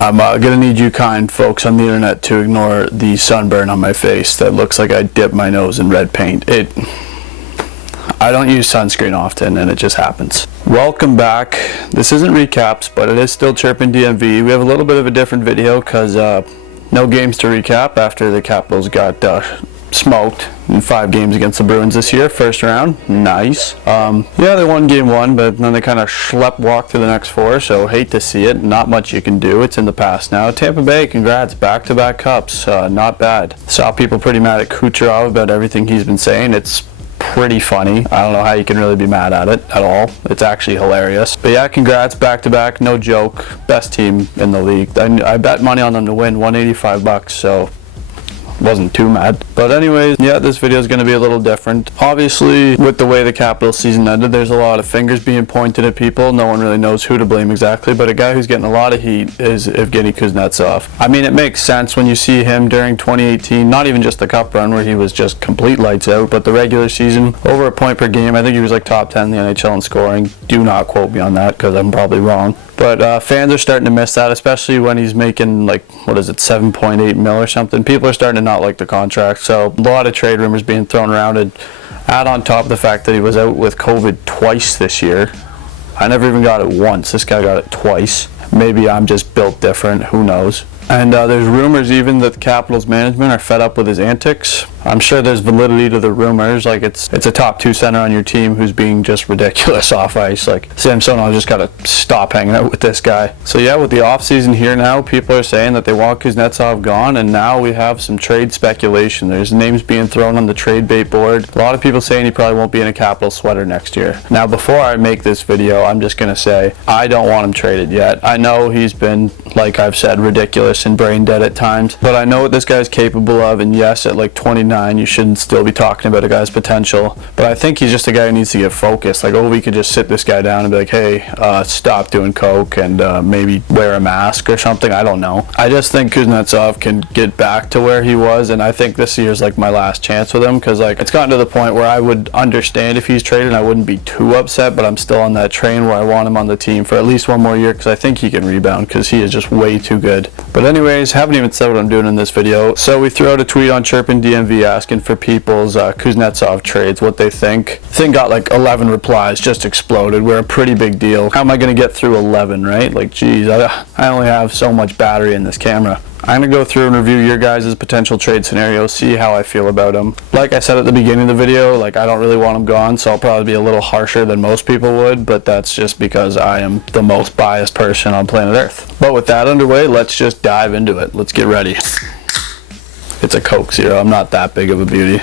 I'm gonna need you kind folks on the internet to ignore the sunburn on my face that looks like I dipped my nose in red paint. I don't use sunscreen often and it just happens. Welcome back. This isn't recaps, but it is still Chirpin DMV. We have a little bit of a different video because no games to recap after the Capitals got smoked in 5 games against the Bruins this year, first round. Nice. Yeah, they won game 1, but then they kind of walked through the next 4, so hate to see it. Not much you can do. It's in the past now. Tampa Bay, congrats. Back-to-back cups. Not bad. Saw people pretty mad at Kucherov about everything he's been saying. It's pretty funny. I don't know how you can really be mad at it at all. It's actually hilarious. But yeah, congrats, back-to-back. No joke. Best team in the league. I bet money on them to win, $185, so wasn't too mad. But anyways, yeah, this video is going to be a little different. Obviously, with the way the Capitals season ended, there's a lot of fingers being pointed at people. No one really knows who to blame exactly, but a guy who's getting a lot of heat is Evgeny Kuznetsov. I mean, it makes sense when you see him during 2018, not even just the cup run where he was just complete lights out, but the regular season, over a point per game. I think he was like top 10 in the NHL in scoring. Do not quote me on that because I'm probably wrong. But fans are starting to miss that, especially when he's making, like, what is it, 7.8 mil or something. People are starting to not like the contract, so a lot of trade rumors being thrown around. And add on top of the fact that he was out with COVID twice this year. I never even got it once. This guy got it twice. Maybe I'm just built different. Who knows? And there's rumors even that the Capitals management are fed up with his antics. I'm sure there's validity to the rumors. Like, it's a top 2 center on your team who's being just ridiculous off ice. Like, Samsonov just got to stop hanging out with this guy. So yeah, with the offseason here now, people are saying that they want Kuznetsov gone, and now we have some trade speculation. There's names being thrown on the trade bait board. A lot of people saying he probably won't be in a Capitals sweater next year. Now, before I make this video, I'm just going to say I don't want him traded yet. I know he's been, like I've said, ridiculous and brain dead at times, but I know what this guy's capable of, and yes, at like 29 you shouldn't still be talking about a guy's potential, but I think he's just a guy who needs to get focused. Like, oh, we could just sit this guy down and be like, hey, stop doing coke and maybe wear a mask or something. I don't know. I just think Kuznetsov can get back to where he was, and I think this year's like my last chance with him, because like it's gotten to the point where I would understand if he's traded and I wouldn't be too upset, but I'm still on that train where I want him on the team for at least 1 more year, because I think he can rebound, because he is just way too good. But anyways, haven't even said what I'm doing in this video. So we threw out a tweet on Chirpin DMV asking for people's Kuznetsov trades, what they think. Thing got like 11 replies, just exploded. We're a pretty big deal. How am I going to get through 11, right? Like, geez, I only have so much battery in this camera. I'm going to go through and review your guys' potential trade scenarios, see how I feel about them. Like I said at the beginning of the video, like, I don't really want them gone, so I'll probably be a little harsher than most people would, but that's just because I am the most biased person on planet Earth. But with that underway, let's just dive into it. Let's get ready. It's a Coke Zero. I'm not that big of a beauty.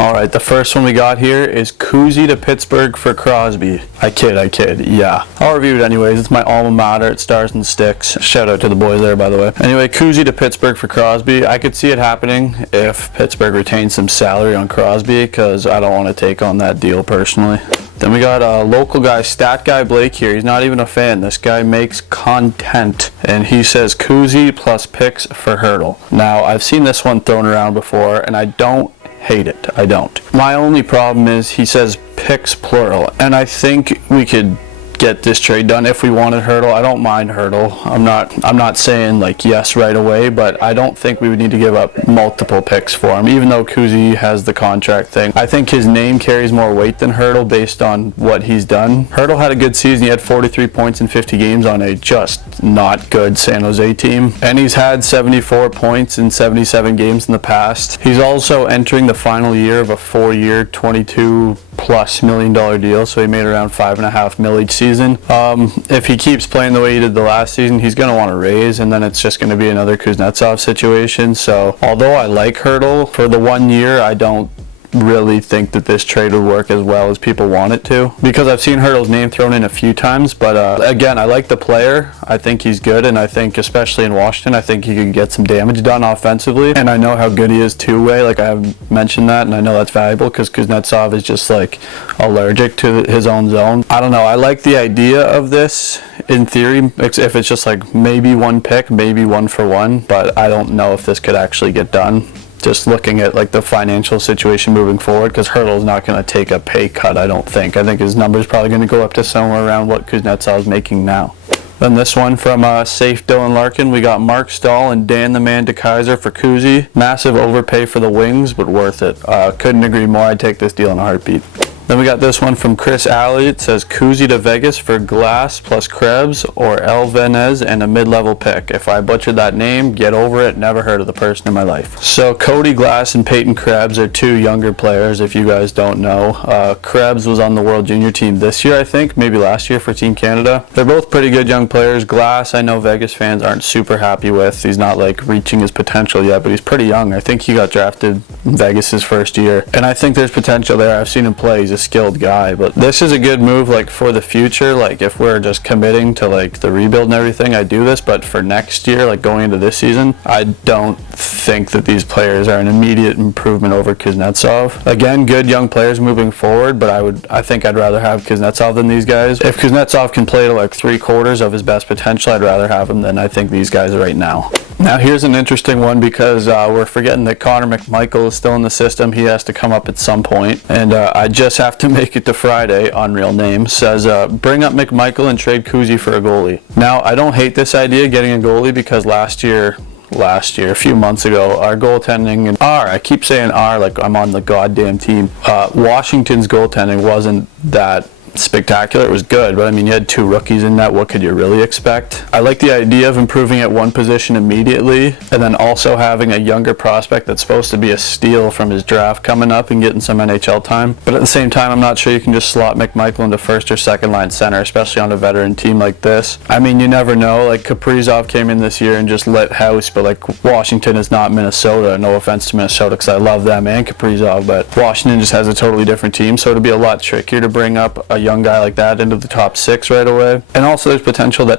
Alright, the first one we got here is Kuzy to Pittsburgh for Crosby. I kid, yeah. I'll review it anyways. It's my alma mater. It stars and sticks. Shout out to the boys there, by the way. Anyway, Kuzy to Pittsburgh for Crosby. I could see it happening if Pittsburgh retains some salary on Crosby, because I don't want to take on that deal personally. Then we got a local guy, Stat Guy Blake here. He's not even a fan. This guy makes content. And he says Kuzy plus picks for Hurdle. Now, I've seen this one thrown around before, and I don't hate it. I don't. My only problem is he says picks plural, and I think we could get this trade done if we wanted Hurdle. I don't mind Hurdle. I'm not saying like yes right away, but I don't think we would need to give up multiple picks for him, even though Kuzy has the contract thing. I think his name carries more weight than Hurdle based on what he's done. Hurdle had a good season. He had 43 points in 50 games on a just not good San Jose team, and he's had 74 points in 77 games in the past. He's also entering the final year of a 4-year, $22+ million deal, so he made around $5.5 million each season. If he keeps playing the way he did the last season, he's going to want to raise, and then it's just going to be another Kuznetsov situation. So although I like Hurdle for the 1 year, I don't really think that this trade would work as well as people want it to, because I've seen Hurdle's name thrown in a few times, but again, I like the player. I think he's good, and I think especially in Washington, I think he can get some damage done offensively, and I know how good he is two-way. Like, I have mentioned that, and I know that's valuable because Kuznetsov is just like allergic to his own zone. I don't know, I like the idea of this in theory, if it's just like maybe 1 pick, maybe 1 for 1, but I don't know if this could actually get done. Just looking at like the financial situation moving forward, because Hurdle's not going to take a pay cut, I don't think. I think his number's probably going to go up to somewhere around what Kuznetsov's making now. Then this one from Safe Dylan Larkin, we got Mark Stahl and Dan the Man DeKaiser for Kuzy. Massive overpay for the wings, but worth it. Couldn't agree more. I'd take this deal in a heartbeat. Then we got this one from Chris Alley. It says Kuzy to Vegas for Glass plus Krebs or Elvenez and a mid-level pick. If I butchered that name, get over it. Never heard of the person in my life. So Cody Glass and Peyton Krebs are two younger players, if you guys don't know. Krebs was on the World Junior team this year, I think, maybe last year for Team Canada. They're both pretty good young players. Glass, I know Vegas fans aren't super happy with. He's not like reaching his potential yet, but he's pretty young. I think he got drafted in Vegas his first year, and I think there's potential there. I've seen him play. He's a skilled guy, but this is a good move like for the future. Like if we're just committing to like the rebuild and everything, I do this, but for next year, like going into this season, I don't think that these players are an immediate improvement over Kuznetsov. Again, good young players moving forward, but I think I'd rather have Kuznetsov than these guys. If Kuznetsov can play to like 3/4 of his best potential, I'd rather have him than I think these guys are right now. Now here's an interesting one because we're forgetting that Connor McMichael is still in the system. He has to come up at some point, and I just have to make it to Friday. Unreal name says bring up McMichael and trade Kuzy for a goalie. Now I don't hate this idea getting a goalie because last year, a few months ago, our goaltending and I keep saying like I'm on the goddamn team. Washington's goaltending wasn't that spectacular. It was good, but I mean, you had two rookies in that. What could you really expect? I like the idea of improving at one position immediately, and then also having a younger prospect that's supposed to be a steal from his draft coming up and getting some NHL time. But at the same time, I'm not sure you can just slot McMichael into first or second line center, especially on a veteran team like this. I mean, you never know. Like Kaprizov came in this year and just lit house, but like Washington is not Minnesota. No offense to Minnesota, because I love them and Kaprizov, but Washington just has a totally different team, so it'll be a lot trickier to bring up a young guy like that into the top 6 right away. And also there's potential that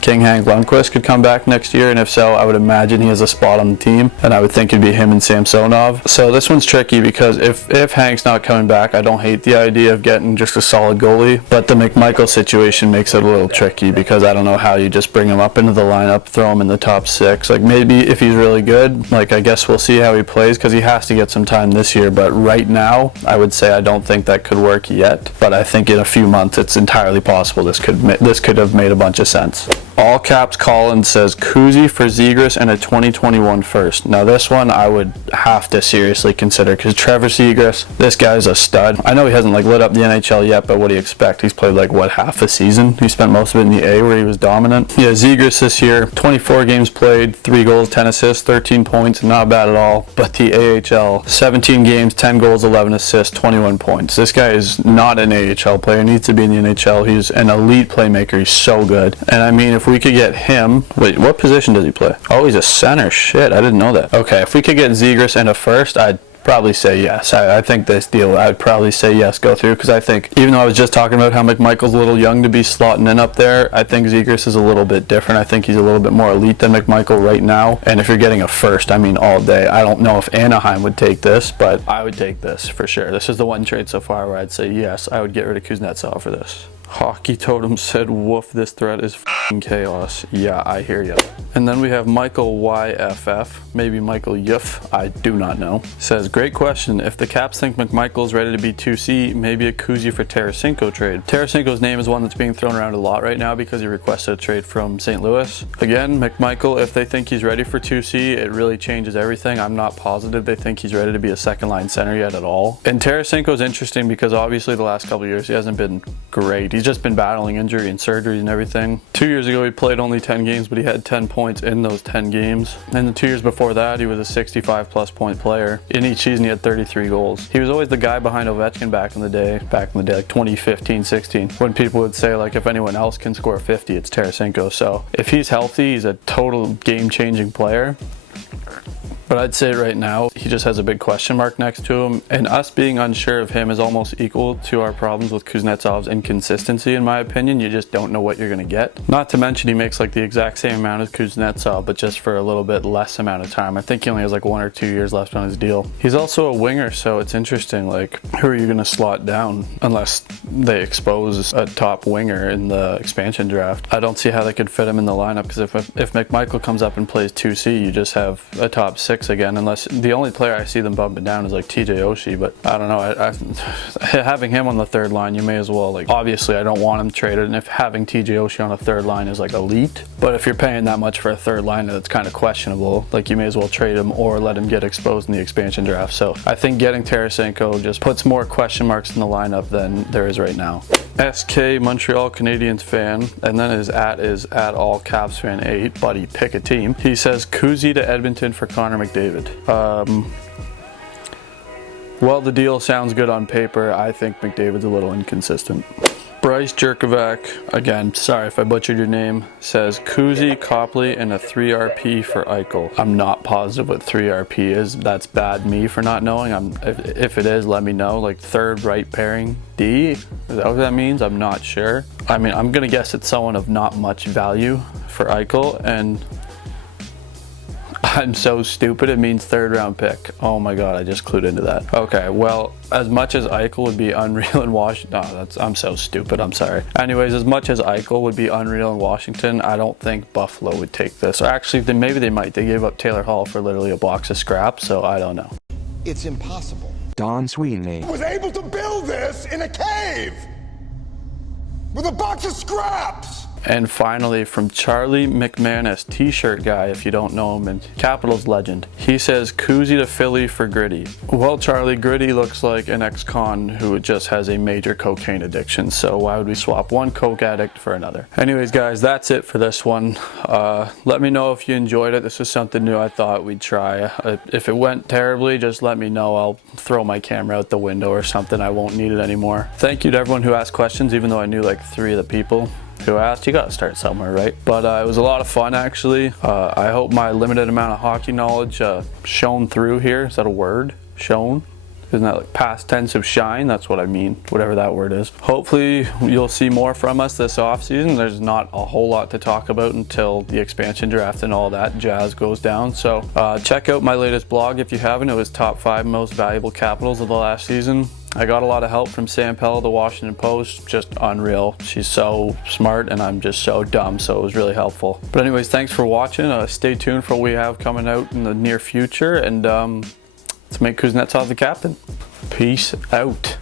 King Hank Lundqvist could come back next year, and if so, I would imagine he has a spot on the team, and I would think it'd be him and Samsonov. So this one's tricky because if Hank's not coming back, I don't hate the idea of getting just a solid goalie, but the McMichael situation makes it a little tricky because I don't know how you just bring him up into the lineup, throw him in the top 6. Like maybe if he's really good, like I guess we'll see how he plays because he has to get some time this year, but right now I would say I don't think that could work yet, but I think in a few months it's entirely possible this could have made a bunch of sense. All caps Collins says Kuzy for Zegras and a 2021 first. Now this one I would have to seriously consider because Trevor Zegras, this guy's a stud. I know he hasn't like lit up the NHL yet, but what do you expect? He's played like what, half a season? He spent most of it in the A where he was dominant. Yeah, Zegras this year, 24 games played, 3 goals, 10 assists, 13 points, not bad at all. But the AHL, 17 games, 10 goals, 11 assists, 21 points. This guy is not an AHL player, needs to be in the NHL. He's an elite playmaker. He's so good. And I mean, if we could get him, wait, what position does he play? Oh, he's a center. Shit, I didn't know that. Okay, if we could get Zegras and a first, I'd probably say yes. I think this deal, I'd probably say yes, go through, because I think, even though I was just talking about how McMichael's a little young to be slotting in up there, I think Zegras is a little bit different. I think he's a little bit more elite than McMichael right now, and if you're getting a first, I mean all day. I don't know if Anaheim would take this, but I would take this for sure. This is the one trade so far where I'd say yes, I would get rid of Kuznetsov for this. Hockey Totem said, woof, this thread is f***ing chaos. Yeah, I hear you. And then we have Michael YFF, maybe Michael Yuff, I do not know. Says, great question. If the Caps think McMichael's ready to be 2C, maybe a Kuzy for Tarasenko trade. Tarasenko's name is one that's being thrown around a lot right now because he requested a trade from St. Louis. Again, McMichael, if they think he's ready for 2C, it really changes everything. I'm not positive they think he's ready to be a second line center yet at all. And Tarasenko's interesting because obviously the last couple of years he hasn't been great. He's just been battling injury and surgeries and everything. 2 years ago he played only 10 games, but he had 10 points in those 10 games. And the 2 years before that he was a 65 plus point player. In each season he had 33 goals. He was always the guy behind Ovechkin back in the day like 2015, 16, when people would say like if anyone else can score 50, it's Tarasenko. So if he's healthy, he's a total game-changing player. But I'd say right now, he just has a big question mark next to him, and us being unsure of him is almost equal to our problems with Kuznetsov's inconsistency, in my opinion. You just don't know what you're going to get. Not to mention he makes like the exact same amount as Kuznetsov, but just for a little bit less amount of time. I think he only has like 1 or 2 years left on his deal. He's also a winger, so it's interesting, like, who are you going to slot down unless they expose a top winger in the expansion draft? I don't see how they could fit him in the lineup, because if McMichael comes up and plays 2C, you just have a top 6 again, unless the only player I see them bumping down is like TJ Oshie, but I don't know. Having him on the third line, you may as well, like, obviously I don't want him traded, and if having TJ Oshie on a third line is like elite, but if you're paying that much for a third liner, that's kind of questionable. Like, you may as well trade him or let him get exposed in the expansion draft. So I think getting Tarasenko just puts more question marks in the lineup than there is right now. SK Montreal Canadiens fan, and then his @ is @all Caps fan 8. Buddy, pick a team. He says Kuzy to Edmonton for Connor McDavid. Well, the deal sounds good on paper. I think McDavid's a little inconsistent. Bryce Jerkovac, again, sorry if I butchered your name, says Kuzy, Copley, and a 3RP for Eichel. I'm not positive what 3RP is. That's bad me for not knowing. If it is, let me know. Like third right pairing D? Is that what that means? I'm not sure. I mean, I'm going to guess it's someone of not much value for Eichel, and I'm so stupid, it means third round pick. Oh my god, I just clued into that. Okay, well, as much as Eichel would be unreal in Washington, I'm so stupid, I'm sorry. Anyways, as much as Eichel would be unreal in Washington, I don't think Buffalo would take this. Or actually, maybe they might. They gave up Taylor Hall for literally a box of scraps, so I don't know. It's impossible. Don Sweeney was able to build this in a cave with a box of scraps. And finally, from Charlie McManus, t-shirt guy, if you don't know him, and Capitals legend. He says Kuzy to Philly for Gritty. Well, Charlie, Gritty looks like an ex-con who just has a major cocaine addiction, so why would we swap one coke addict for another? Anyways, guys, that's it for this one. Let me know if you enjoyed it. This was something new I thought we'd try. If it went terribly, just let me know. I'll throw my camera out the window or something. I won't need it anymore. Thank you to everyone who asked questions, even though I knew like 3 of the people who asked. You gotta start somewhere, right? But it was a lot of fun, actually. I hope my limited amount of hockey knowledge shone through here. Is that a word? Shone? Isn't that like past tense of shine? That's what I mean, whatever that word is. Hopefully you'll see more from us this offseason. There's not a whole lot to talk about until the expansion draft and all that jazz goes down. So check out my latest blog if you haven't. It was top 5 most valuable Capitals of the last season. I got a lot of help from Sam Pell, the Washington Post, just unreal. She's so smart and I'm just so dumb, so it was really helpful. But anyways, thanks for watching. Stay tuned for what we have coming out in the near future, and let's make Kuznetsov the captain. Peace out.